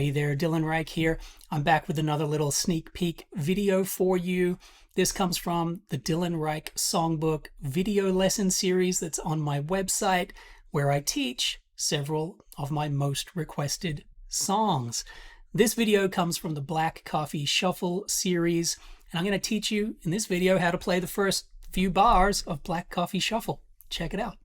Hey there, Dylan Ryche here. I'm back with another little sneak peek video for you. This comes from the Dylan Ryche Songbook video lesson series that's on my website, where I teach several of my most requested songs. This video comes from the Black Coffee Shuffle series, and I'm going to teach you in this video how to play the first few bars of Black Coffee Shuffle. Check it out.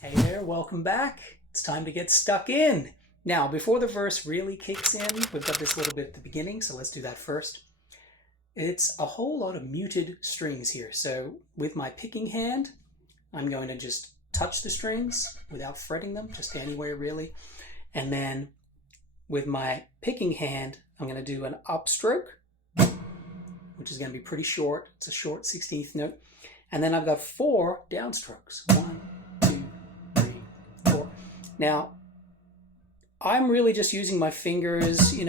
Hey there, welcome back. It's time to get stuck in. Now, before the verse really kicks in, we've got this little bit at the beginning, so let's do that first. It's a whole lot of muted strings here. So with my picking hand, I'm going to just touch the strings without fretting them, just anywhere really. And then with my picking hand, I'm going to do an upstroke, which is going to be pretty short. It's a short 16th note. And then I've got 4 downstrokes. 1, 2, 3, 4. Now, I'm really just using my fingers, I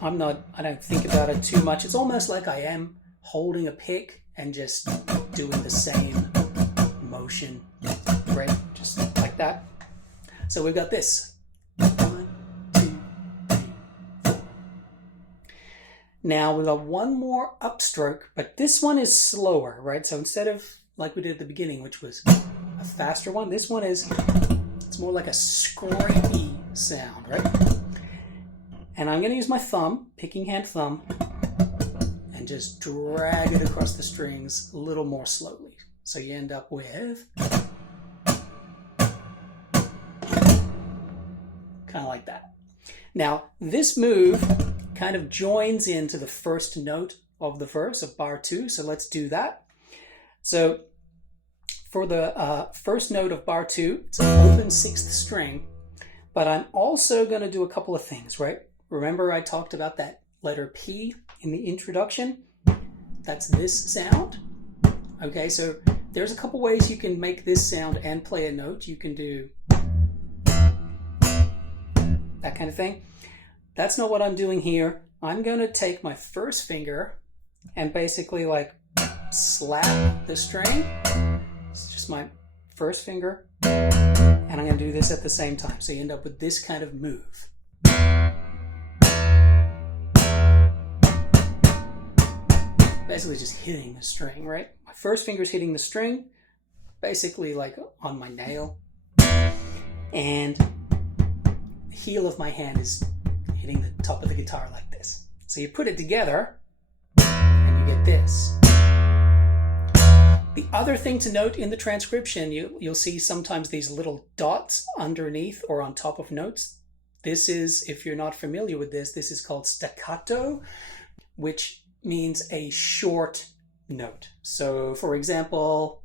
don't think about it too much. It's almost like I am holding a pick and just doing the same motion, right? Just like that. So we've got this. 1, 2, 3, 4. Now we've got one more upstroke, but this one is slower, right? So instead of like we did at the beginning, which was a faster one, this one is, it's more like a scrapey sound, right? And I'm going to use my thumb, picking hand thumb, and just drag it across the strings a little more slowly. So you end up with kind of like that. Now, this move kind of joins into the first note of the verse of bar 2, so let's do that. So for the first note of bar 2, it's an open 6th string, but I'm also going to do a couple of things, right? Remember I talked about that letter P in the introduction? That's this sound. Okay, so there's a couple ways you can make this sound and play a note. You can do that kind of thing. That's not what I'm doing here. I'm going to take my first finger and basically like slap the string. It's just my first finger. And I'm going to do this at the same time. So you end up with this kind of move. Basically just hitting the string, right? My first finger is hitting the string, basically like on my nail. And the heel of my hand is hitting the top of the guitar like this. So you put it together and you get this. The other thing to note in the transcription, you'll see sometimes these little dots underneath or on top of notes. This is, if you're not familiar with this, this is called staccato, which means a short note. So, for example,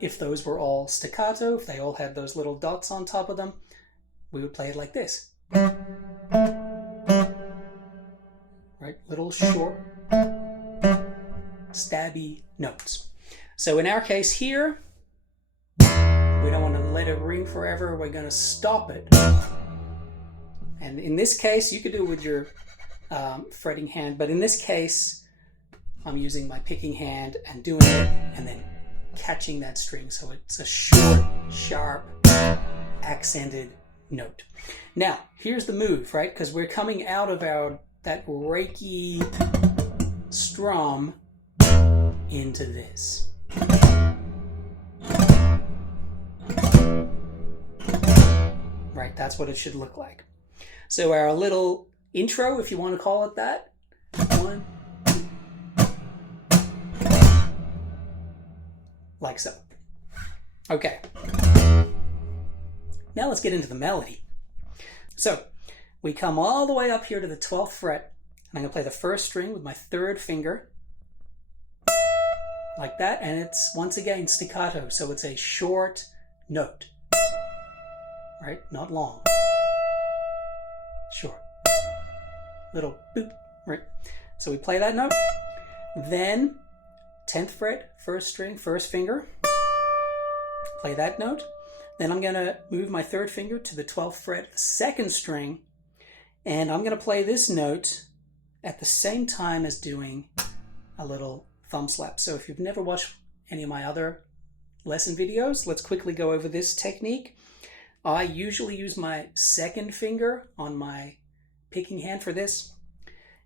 if those were all staccato, if they all had those little dots on top of them, we would play it like this. Right? Little short stabby notes. So in our case here, we don't want to let it ring forever. We're going to stop it. And in this case, you could do it with your fretting hand, but in this case, I'm using my picking hand and doing it and then catching that string. So it's a short, sharp, accented note. Now, here's the move, right? Because we're coming out of that reiki strum into this. Right, that's what it should look like. So our little intro, if you want to call it that. 1, 2, like so. Okay. Now let's get into the melody. So we come all the way up here to the 12th fret, and I'm going to play the first string with my 3rd finger, like that, and it's once again staccato, so it's a short note, right? Not long. Short. Little boop, right? So we play that note, then 10th fret, 1st string, 1st finger, play that note. Then I'm going to move my 3rd finger to the 12th fret, 2nd string, and I'm going to play this note at the same time as doing a little thumb slap. So if you've never watched any of my other lesson videos, let's quickly go over this technique. I usually use my second finger on my picking hand for this.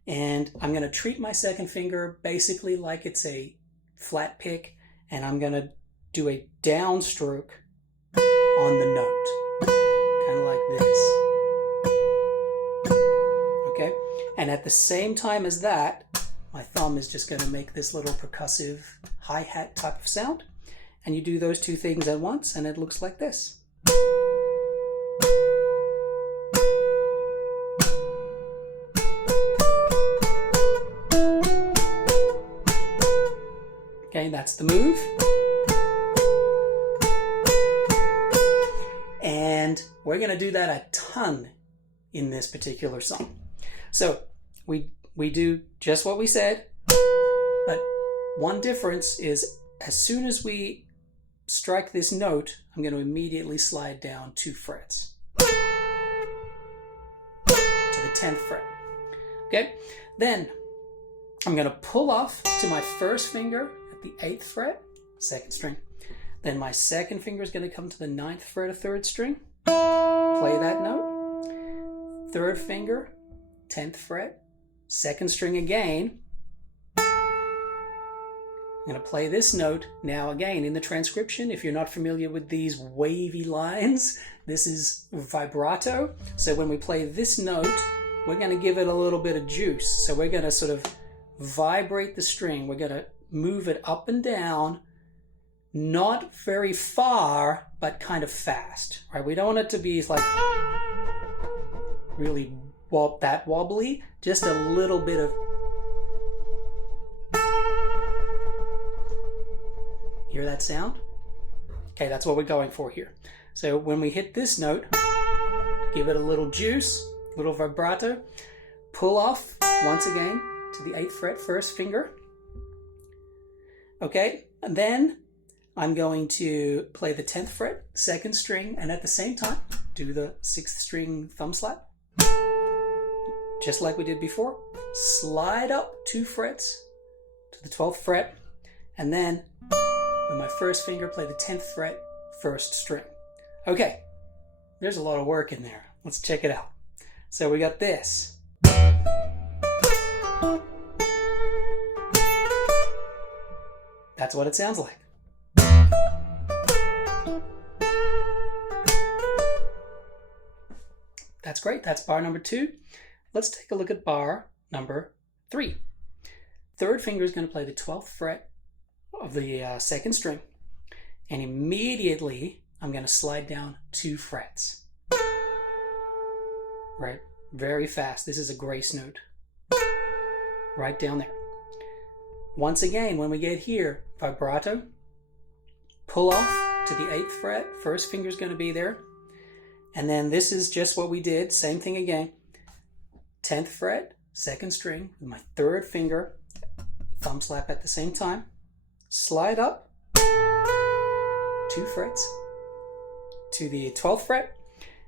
And I'm going to treat my second finger basically like it's a flat pick. And I'm going to do a downstroke on the note. Kind of like this. Okay? And at the same time as that, my thumb is just going to make this little percussive hi-hat type of sound. And you do those two things at once, and it looks like this. Okay, that's the move. And we're going to do that a ton in this particular song. So we do just what we said, but one difference is as soon as we strike this note, I'm going to immediately slide down 2 frets to the 10th fret. Okay, then I'm going to pull off to my first finger at the 8th fret, 2nd string. Then my second finger is going to come to the 9th fret of 3rd string, play that note. 3rd finger, 10th fret, 2nd string again. I'm going to play this note. Now again, in the transcription, if you're not familiar with these wavy lines, this is vibrato. So when we play this note, we're going to give it a little bit of juice. So we're going to sort of vibrate the string. We're going to move it up and down, not very far, but kind of fast, right? We don't want it to be like really that wobbly, just a little bit of. Hear that sound? Okay, that's what we're going for here. So when we hit this note, give it a little juice, a little vibrato, pull off once again to the 8th fret, 1st finger. Okay, and then I'm going to play the 10th fret, 2nd string, and at the same time, do the 6th string thumb slap. Just like we did before. Slide up 2 frets to the 12th fret, and then with my first finger, play the 10th fret, 1st string. Okay, there's a lot of work in there. Let's check it out. So we got this. That's what it sounds like. That's great. That's bar number 2. Let's take a look at bar number 3. 3rd finger is going to play the 12th fret of the 2nd string, and immediately I'm going to slide down 2 frets. Right? Very fast. This is a grace note. Right down there. Once again, when we get here, vibrato, pull off to the 8th fret, 1st finger is going to be there, and then this is just what we did, same thing again. 10th fret, 2nd string, with my 3rd finger, thumb slap at the same time, slide up 2 frets to the 12th fret,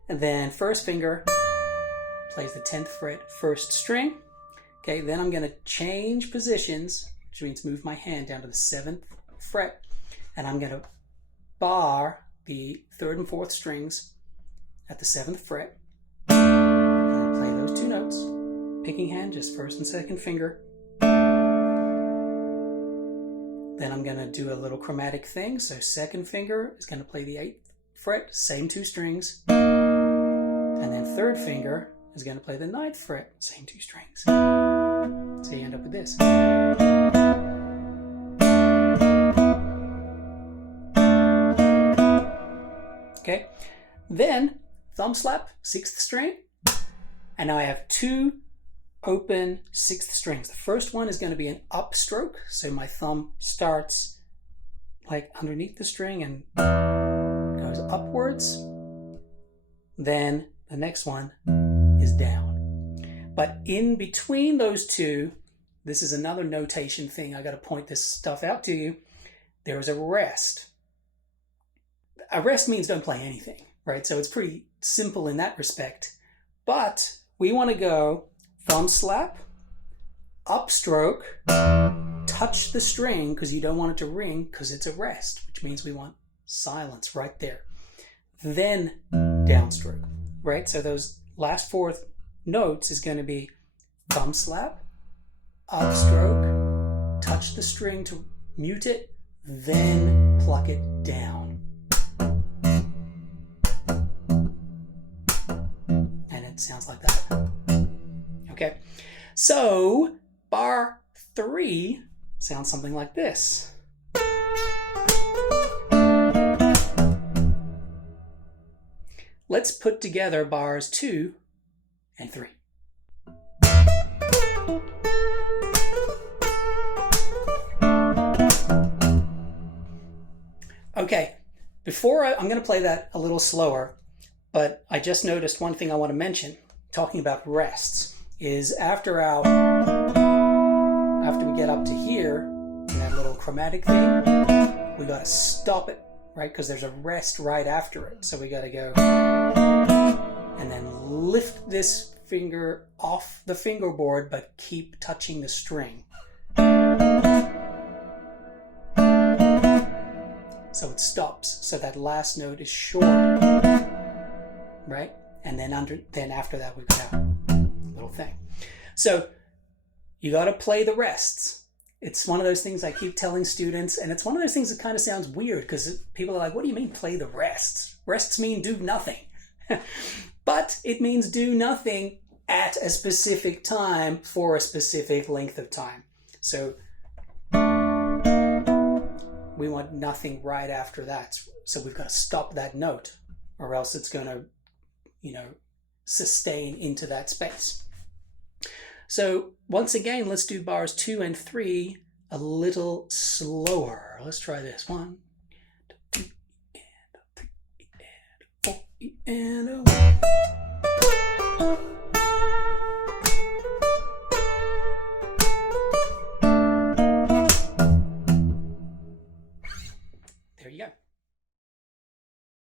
and then 1st finger plays the 10th fret, 1st string. Okay, then I'm going to change positions, which means move my hand down to the 7th fret, and I'm going to bar the 3rd and 4th strings at the 7th fret. I'm going to play those 2 notes, picking hand, just 1st and 2nd finger. Then I'm going to do a little chromatic thing. So 2nd finger is going to play the 8th fret, same 2 strings. And then 3rd finger is going to play the 9th fret, same 2 strings. So you end up with this. Okay, then thumb slap, 6th string. And now I have 2 open 6th strings. The first one is going to be an upstroke, so my thumb starts like underneath the string and goes upwards. Then the next one is down. But in between those two, this is another notation thing. I got to point this stuff out to you. There is a rest. A rest means don't play anything, right? So it's pretty simple in that respect. But we want to go thumb slap, upstroke, touch the string because you don't want it to ring because it's a rest, which means we want silence right there. then downstroke, right? So those last 4 notes is going to be thumb slap, upstroke, touch the string to mute it, then pluck it down. And it sounds like that. Okay, so bar 3 sounds something like this. Let's put together bars 2 and 3. Okay, before I'm going to play that a little slower, but I just noticed one thing I want to mention, talking about rests, is after we get up to here, in that little chromatic thing, we got to stop it, right? Because there's a rest right after it. So we got to go and then lift this finger off the fingerboard, but keep touching the string. So it stops. So that last note is short, right? And then after that we've got a little thing. So you got to play the rests. It's one of those things I keep telling students, and it's one of those things that kind of sounds weird because people are like, what do you mean play the rests? Rests mean do nothing. But it means do nothing at a specific time for a specific length of time. So we want nothing right after that. So we've got to stop that note or else it's going to, sustain into that space. So once again, let's do bars 2 and 3 a little slower. Let's try this. 1, 2, 3, and 4, and a 1. There you go.